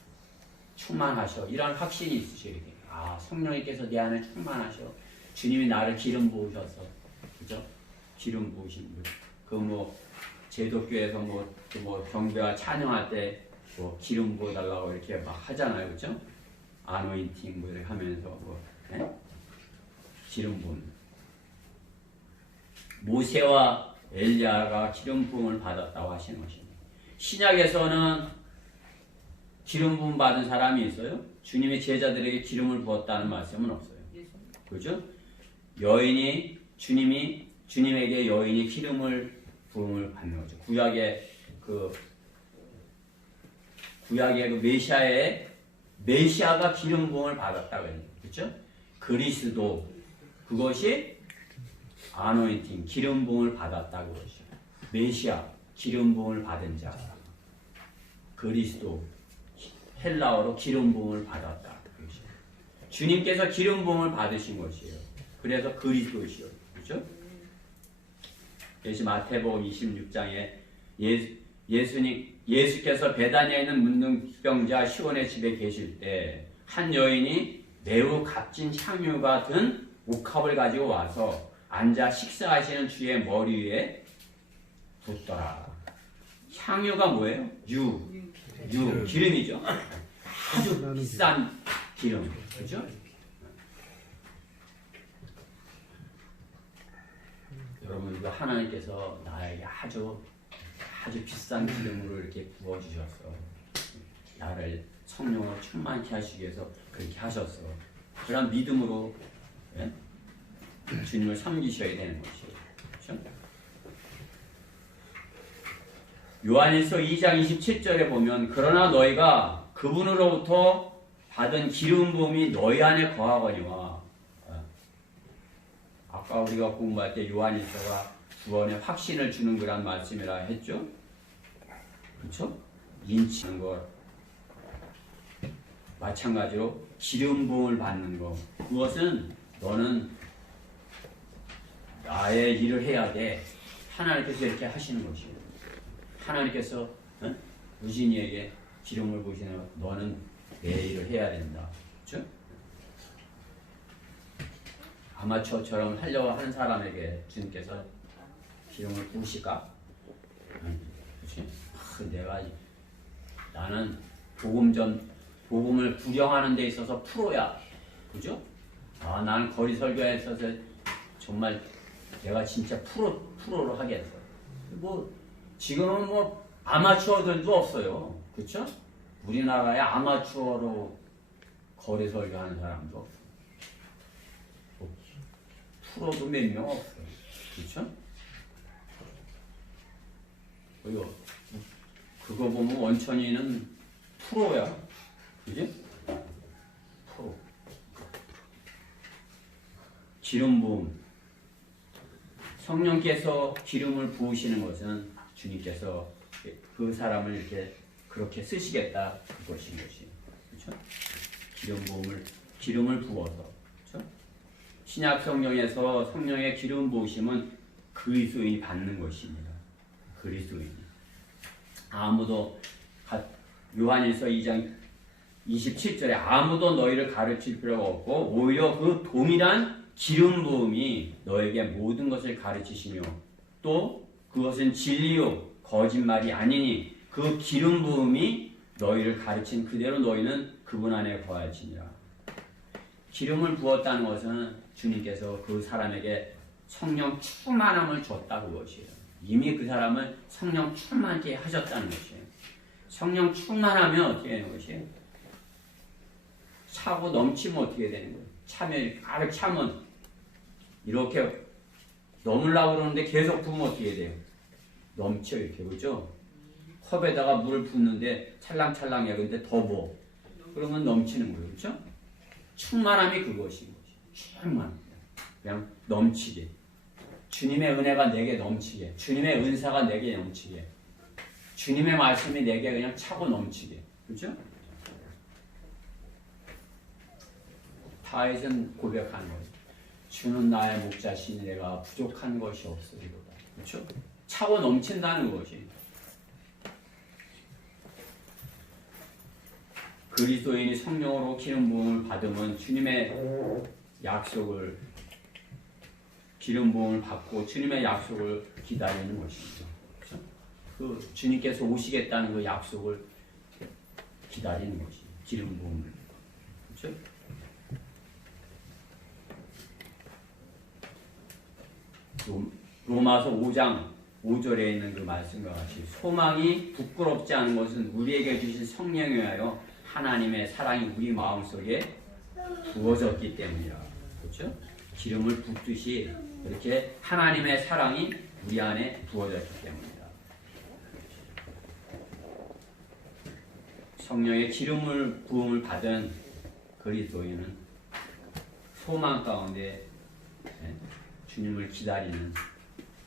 충만하셔. 이런 확신이 있으셔야 돼요. 성령님께서 내 안에 충만하셔. 주님이 나를 기름 부으셔서. 그죠? 기름 부으신 분. 제독교에서 경배와 찬양할 때 기름 부어달라고 이렇게 막 하잖아요. 그죠? 아노인팅 이렇게 하면서 기름 부은. 모세와 엘리야가 기름 부음을 받았다고 하시는 것입니다. 신약에서는 기름 부음 받은 사람이 있어요? 주님의 제자들에게 기름을 부었다는 말씀은 없어요. 그죠? 주님에게 여인이 기름을 부음을 받는 거죠. 구약의 그 메시아가 기름 부음을 받았다고 해요. 그렇죠? 그리스도 그것이 아노인팅 기름 부음을 받았다고 그러죠. 메시아 기름 부음을 받은 자. 그리스도 헬라어로 기름 부음을 받았다. 그렇죠? 주님께서 기름 부음을 받으신 것이에요. 그래서 그리스도시요. 그렇죠? 그래서 마태복음 26장에 예수께서 베다니아에 있는 문둥병자 시몬의 집에 계실 때 한 여인이 매우 값진 향유가 든 옥합을 가지고 와서 앉아 식사하시는 주의 머리 위에 붓더라. 향유가 뭐예요? 기름이죠. 아주 비싼 기름. 그죠? 여러분 이거 하나님께서 나에게 아주 비싼 기름으로 이렇게 부어주셨어. 나를 성령으로 충만케 하시기 위해서 그렇게 하셨어. 그런 믿음으로 예? 주님을 섬기셔야 되는 것이에요. 그렇죠? 요한일서 2장 27절에 보면 그러나 너희가 그분으로부터 받은 기름 부음이 너희 안에 거하거니와 아까 우리가 공부할 때 요한일서가 구원의 확신을 주는 그런 말씀이라 했죠. 그렇죠? 인치는 것 마찬가지로 기름 부음을 받는 것 그것은 너는 나의 일을 해야 돼. 하나님께서 이렇게 하시는 것이에요. 하나님께서 우진이에게 기름을 부으시는 너는 내 일을 해야 된다. 그렇죠? 아마추어처럼 하려고 하는 사람에게 주님께서 기름을 부으실까? 그렇지? 나는 복음을 부령하는 데 있어서 프로야. 그죠? 나는 거리 설교에 있어서 정말 내가 진짜 프로로 하겠어. 지금은 아마추어들도 없어요. 그렇죠? 우리나라에 아마추어로 거리 설교하는 사람도 없어. 프로도 몇 명 없어요. 그렇죠? 그거 보면 원천이는 프로야. 그지? 프로. 기름 부음. 성령께서 기름을 부으시는 것은 주님께서 그 사람을 이렇게 그렇게 쓰시겠다 그것인 것이에요. 그렇죠? 기름을 부어서. 그렇죠? 신약 성령에서 성령의 기름 부으심은 그리스도인이 받는 것입니다. 그리스도인이. 아무도 요한일서 2장 27절에 아무도 너희를 가르칠 필요가 없고 오히려 그 동일한 기름 부음이 너에게 모든 것을 가르치시며 또 그것은 진리요 거짓말이 아니니 그 기름 부음이 너희를 가르친 그대로 너희는 그분 안에 거할지니라. 기름을 부었다는 것은 주님께서 그 사람에게 성령 충만함을 줬다 그것이에요. 이미 그 사람을 성령 충만케 하셨다는 것이에요. 성령 충만하면 어떻게 되는 것이에요? 차고 넘치면 어떻게 되는 거예요? 차면 가득 차면 이렇게 넘으려고 그러는데 계속 부으면 어떻게 돼요? 넘쳐 이렇게. 그죠? 컵에다가 물을 붓는데 찰랑찰랑해. 근데 더 부어. 그러면 넘치는 거예요. 그렇죠? 충만함이 그것인 것이에요. 충만. 그냥 넘치게. 주님의 은혜가 내게 넘치게. 주님의 은사가 내게 넘치게. 주님의 말씀이 내게 그냥 차고 넘치게. 그렇죠? 다윗은 고백하는 거예요. 주는 나의 목자시니 내가 부족한 것이 없으리로다. 그렇죠? 차고 넘친다는 것이. 그리스도인이 성령으로 기름 부음을 받으면 주님의 약속을 기름 부음을 받고 주님의 약속을 기다리는 것입니다. 그렇죠? 그 주님께서 오시겠다는 그 약속을 기다리는 것이 기름 부음을. 그렇죠? 로마서 5장 5절에 있는 그 말씀과 같이 소망이 부끄럽지 않은 것은 우리에게 주신 성령에 의하여 하나님의 사랑이 우리 마음속에 부어졌기 때문이라. 그렇죠? 기름을 붓듯이 이렇게 하나님의 사랑이 우리 안에 부어졌기 때문이다. 성령의 기름을 부음을 받은 그리스도인은 소망 가운데 주님을 기다리는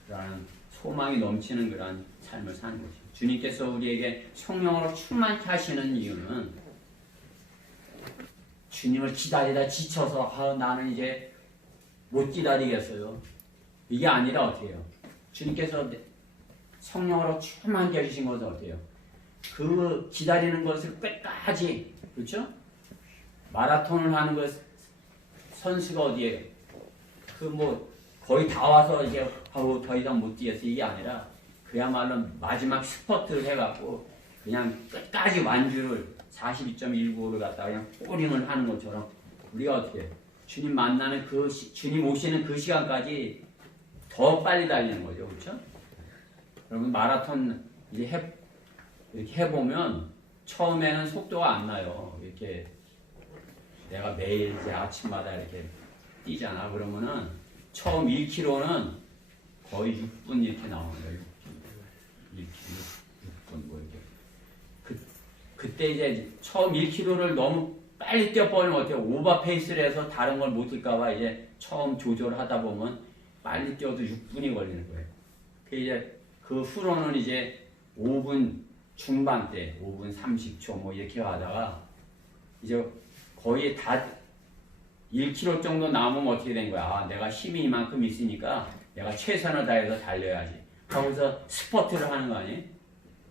그러한 소망이 넘치는 그러한 삶을 사는 것이죠. 주님께서 우리에게 성령으로 충만케 하시는 이유는 주님을 기다리다 지쳐서 나는 이제 못 기다리겠어요. 이게 아니라 어떻게 해요? 주님께서 성령으로 충만케 해주신 것은 어떻게 해요? 그 기다리는 것을 끝까지, 그렇죠? 마라톤을 하는 것 선수가 어디에요? 거의 다 와서 이제 더 이상 못 뛰겠어. 이게 아니라 그야말로 마지막 스퍼트를 해갖고 그냥 끝까지 완주를 42.195를 갖다가 그냥 꼬링을 하는 것처럼 우리가 어떻게 해요? 주님 만나는 주님 오시는 그 시간까지 더 더 빨리 달리는 거죠. 그렇죠? 여러분 마라톤 이렇게 해보면 처음에는 속도가 안 나요. 이렇게 내가 매일 이제 아침마다 이렇게 뛰잖아. 그러면은 처음 1km는 거의 6분 이렇게 나오는 거예요. 6분 뭐 이렇게. 그때 이제 처음 1km를 너무 빨리 뛰어버리면 어때요? 오버 페이스를 해서 다른 걸 못 뛸까봐 이제 처음 조절하다 보면 빨리 뛰어도 6분이 걸리는 거예요. 그 이제 그 후로는 이제 5분 중반대, 5분 30초 뭐 이렇게 가다가 이제 거의 다 1km 정도 남으면 어떻게 된 거야? 아, 내가 힘이 이만큼 있으니까 내가 최선을 다해서 달려야지. 하고서 스퍼트를 하는 거 아니에요?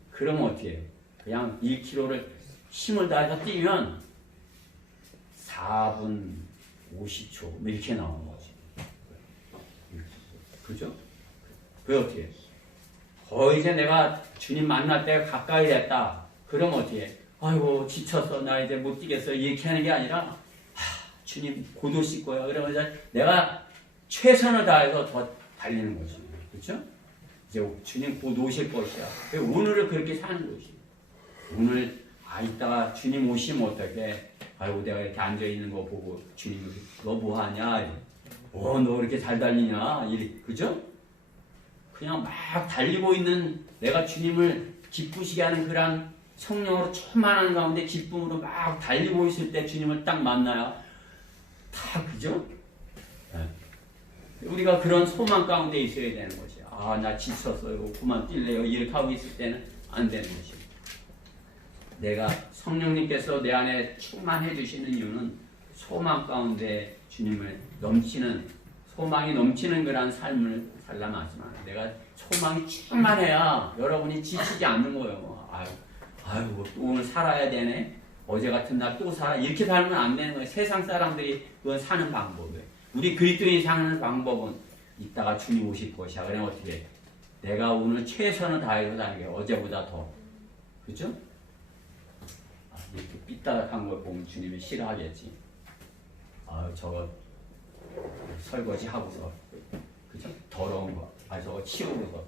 그러면 어떻게 해요? 그냥 1km를 힘을 다해서 뛰면 4분 50초 뭐 이렇게 나오는 거지. 그죠? 그게 어떻게 해요? 거의 이제 내가 주님 만날 때가 가까이 됐다. 그러면 어떻게 해? 아이고 지쳤어. 나 이제 못 뛰겠어. 이렇게 하는 게 아니라 주님 곧 오실 거야. 그러면서 내가 최선을 다해서 더 달리는 거지. 그렇죠? 이제 주님 곧 오실 것이야. 오늘을 그렇게 사는 거지. 오늘 이따가 주님 오시면 어떡해. 아이고 내가 이렇게 앉아있는 거 보고 주님 너 뭐하냐. 너 이렇게 잘 달리냐. 그죠? 그냥 막 달리고 있는 내가 주님을 기쁘시게 하는 그런 성령으로 충만한 가운데 기쁨으로 막 달리고 있을 때 주님을 딱 만나야 다 그죠? 네. 우리가 그런 소망 가운데 있어야 되는 거지. 나 지쳤어요. 그만 뛸래요. 이렇게 하고 있을 때는 안 되는 것이. 내가 성령님께서 내 안에 충만해 주시는 이유는 소망 가운데 주님을 넘치는 소망이 넘치는 그런 삶을 살라마지만 내가 소망이 충만해야 여러분이 지치지 않는 거예요. 아이고 또 오늘 살아야 되네. 어제 같은 날 또 살아. 이렇게 살면 안 되는 거예요. 세상 사람들이 그건 사는 방법이에요. 우리 그리스도인이 사는 방법은 이따가 주님 오실 것이야. 그러면 어떻게 해? 내가 오늘 최선을 다해서 사는 게 어제보다 더. 그죠? 이렇게 삐딱한 걸 보면 주님이 싫어하겠지. 저거 설거지 하고서 그죠? 더러운 거. 저거 치우고서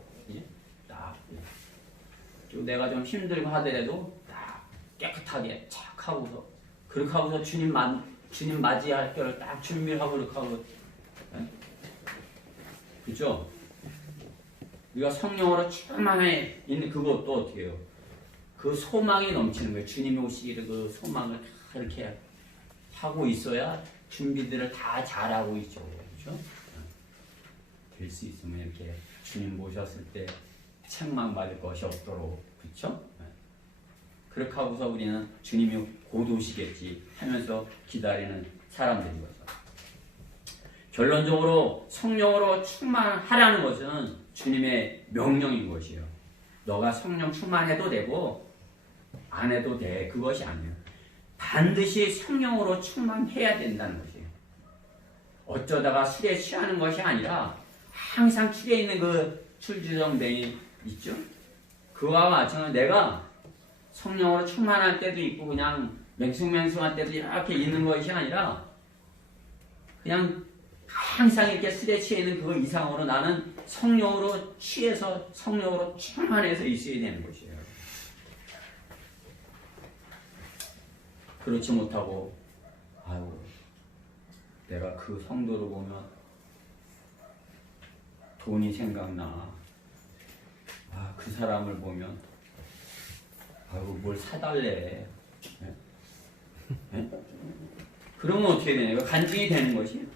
딱 내가 좀 힘들고 하더라도 딱 깨끗하게 착 하고서 그렇게 하고서 주님 맞이할 때를 딱 준비하고 그렇게 하고 그죠? 우리가 성령으로 충만해 있는 그것도 어떻게 해요? 그 소망이 넘치는 거예요. 주님이 오시기를 그 소망을 다 이렇게 하고 있어야 준비들을 다 잘하고 있죠. 그죠? 될 수 있으면 이렇게 주님 모셨을 때 책망 받을 것이 없도록 그렇죠? 그렇게 하고서 우리는 주님이 곧 오시겠지 하면서 기다리는 사람들인 거죠. 결론적으로 성령으로 충만하라는 것은 주님의 명령인 것이에요. 너가 성령 충만해도 되고 안 해도 돼. 그것이 아니에요. 반드시 성령으로 충만해야 된다는 것이에요. 어쩌다가 술에 취하는 것이 아니라 항상 취해 있는 그 출주정뱅이 있죠? 그와 마찬가지로 내가 성령으로 충만할 때도 있고 그냥 맹숭맹숭할 때도 이렇게 있는 것이 아니라 그냥 항상 이렇게 술에 취해 있는 그거 이상으로 나는 성령으로 취해서 성령으로 충만해서 있어야 되는 것이에요. 그렇지 못하고 내가 그 성도를 보면 돈이 생각나. 그 사람을 보면 뭘 사달래. 그러면 어떻게 되냐? 이거 간증이 되는 것이.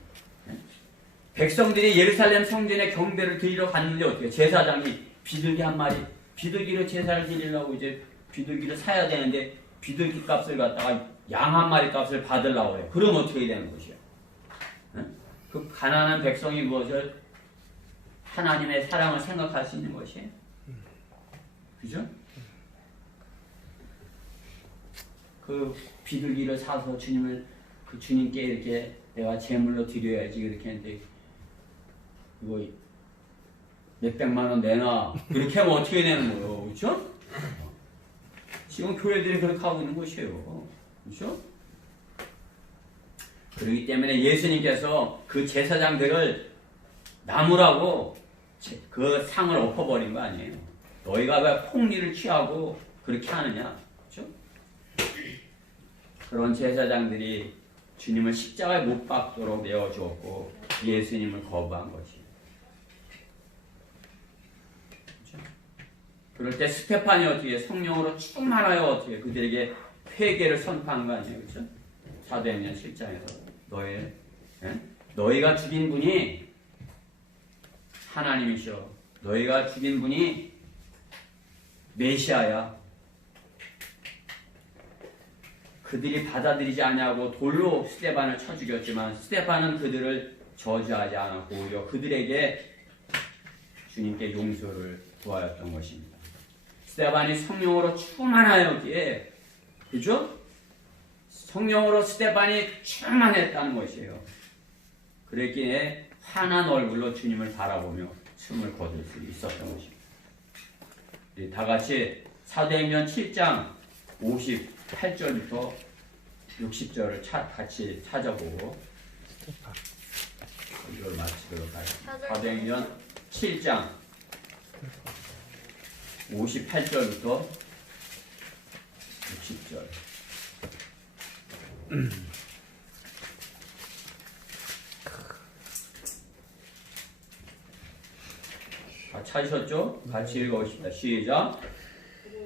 백성들이 예루살렘 성전에 경배를 드리러 갔는데 어떻게? 제사장이 비둘기 한 마리, 비둘기로 제사를 드리려고 이제 비둘기를 사야 되는데 비둘기 값을 갖다가 양 한 마리 값을 받으려고 해요. 그럼 어떻게 되는 것이에요? 그 가난한 백성이 무엇을 하나님의 사랑을 생각할 수 있는 것이에요. 그죠? 그 비둘기를 사서 그 주님께 이렇게 내가 제물로 드려야지 이렇게 했는데 이거 몇백만 원 내놔 그렇게 하면 어떻게 되는 거예요? 그렇죠? 지금 교회들이 그렇게 하고 있는 것이에요. 그렇죠? 그렇기 때문에 예수님께서 그 제사장들을 나무라고 그 상을 엎어버린 거 아니에요. 너희가 왜 폭리를 취하고 그렇게 하느냐, 그렇죠? 그런 제사장들이 주님을 십자가에 못 박도록 내어주었고 예수님을 거부한 것이. 그렇죠? 그럴 때 스테판이 어떻게 성령으로 충만하여 어떻게 그들에게 회개를 선포한 거 아니에요, 그렇죠? 사도행전 7장에서 너희가 죽인 분이 하나님이시여, 너희가 죽인 분이 메시아야. 그들이 받아들이지 않냐고 돌로 스데반을 쳐 죽였지만 스데반은 그들을 저주하지 않았고 오히려 그들에게 주님께 용서를 구하였던 것입니다. 스데반이 성령으로 충만하였기에, 그죠? 성령으로 스데반이 충만했다는 것이에요. 그랬기에 환한 얼굴로 주님을 바라보며 숨을 거둘 수 있었던 것입니다. 다 같이 사도행전 7장 58절부터 60절을 같이 찾아보고 이걸 마치도록 하겠습니다. 사도행전 7장 58절부터 60절. 찾으셨죠? 같이 읽어봅시다. 시작.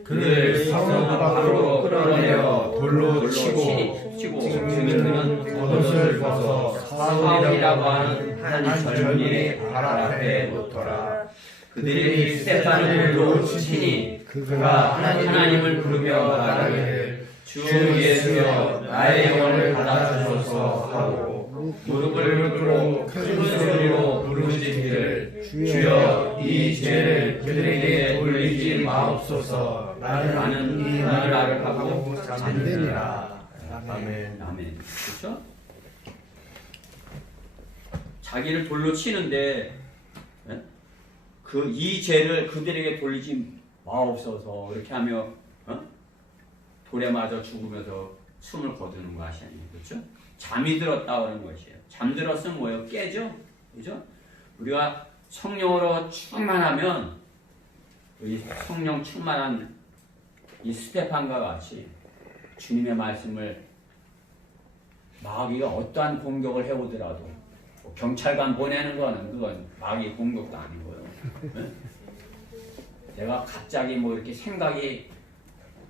그를 성읍 밖으로 끌어내어 돌로 치고 증인들은 겉옷을 벗어 사울이라고 하는 한 젊은이의 발 앞에 놓더라. 그들이 스데반을 돌로 치니 그가 하나님을 부르며 말하기를 주 예수여 나의 영혼을 받아주소서 하고 무릎을 꿇고 큰 소리로 부르짖기를 주여 이 죄를 그들에게 돌리지 마옵소서. 나는 이 말을 하고 잠드니라. 아멘. 아멘. 그렇죠? 자기를 돌로 치는데 이 죄를 그들에게 돌리지 마옵소서 이렇게 하며 돌에 맞아 죽으면서 숨을 거두는 것이 아니에요. 그렇죠? 잠이 들었다 그러는 것이에요. 잠들었으면 뭐예요? 깨죠? 그죠? 우리가 성령으로 충만하면 이 성령 충만한 이 스테판과 같이 주님의 말씀을 마귀가 어떠한 공격을 해오더라도 뭐 경찰관 보내는 거는 그건 마귀 공격도 아니고요. 네? 내가 갑자기 뭐 이렇게 생각이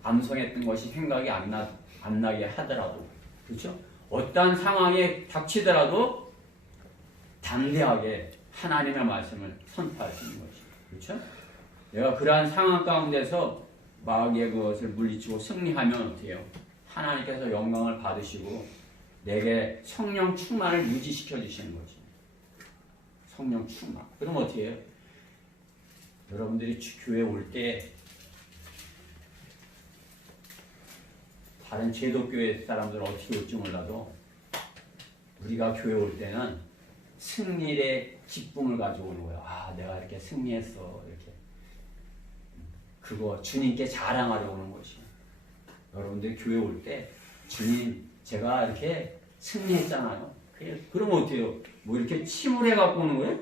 암송했던 것이 생각이 안 나게 하더라도, 그렇죠? 어떠한 상황에 닥치더라도 담대하게 하나님의 말씀을 선포할 수 있는 것이죠. 그렇죠? 내가 그러한 상황 가운데서 마귀의 그것을 물리치고 승리하면 어떻게 해요? 하나님께서 영광을 받으시고 내게 성령 충만을 유지시켜 주시는 거지. 성령 충만. 그럼 어떻게 해요? 여러분들이 교회 올 때 다른 제도교회 사람들은 어떻게 올지 몰라도 우리가 교회 올 때는 승리의 기쁨을 가지고 오는 거예요. 아, 내가 이렇게 승리했어. 이렇게. 그거 주님께 자랑하려 오는 것이에요. 여러분들 교회 올 때 주님, 제가 이렇게 승리했잖아요. 그러면 어때요? 뭐 이렇게 침울해 갖고 오는 거예요?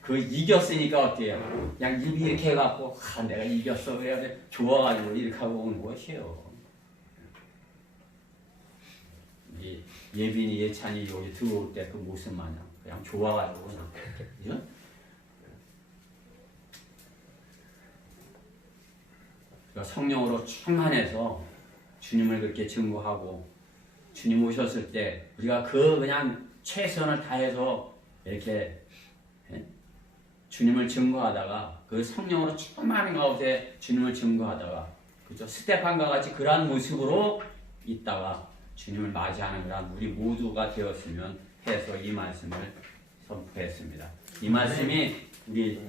그 이겼으니까 어때요? 그냥 입이 이렇게 해갖고 내가 이겼어. 그래야 좋아가지고 이렇게 하고 오는 것이에요. 예빈이 예찬이 여기 들어올 때 그 모습 마냥 그냥 좋아가지고 그냥, 그죠? 그러니까 성령으로 충만해서 주님을 그렇게 증거하고 주님 오셨을 때 우리가 그냥 최선을 다해서 이렇게 주님을 증거하다가 그 성령으로 충만한 가운데 주님을 증거하다가, 그죠? 스테판과 같이 그러한 모습으로 있다가 주님을 맞이하는 그런 우리 모두가 되었으면 해서 이 말씀을 선포했습니다. 이 말씀이 우리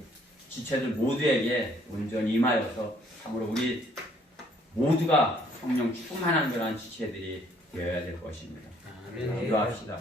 지체들 모두에게 온전히 임하여서 참으로 우리 모두가 성령 충만한 그러한 지체들이 되어야 될 것입니다. 기도합시다.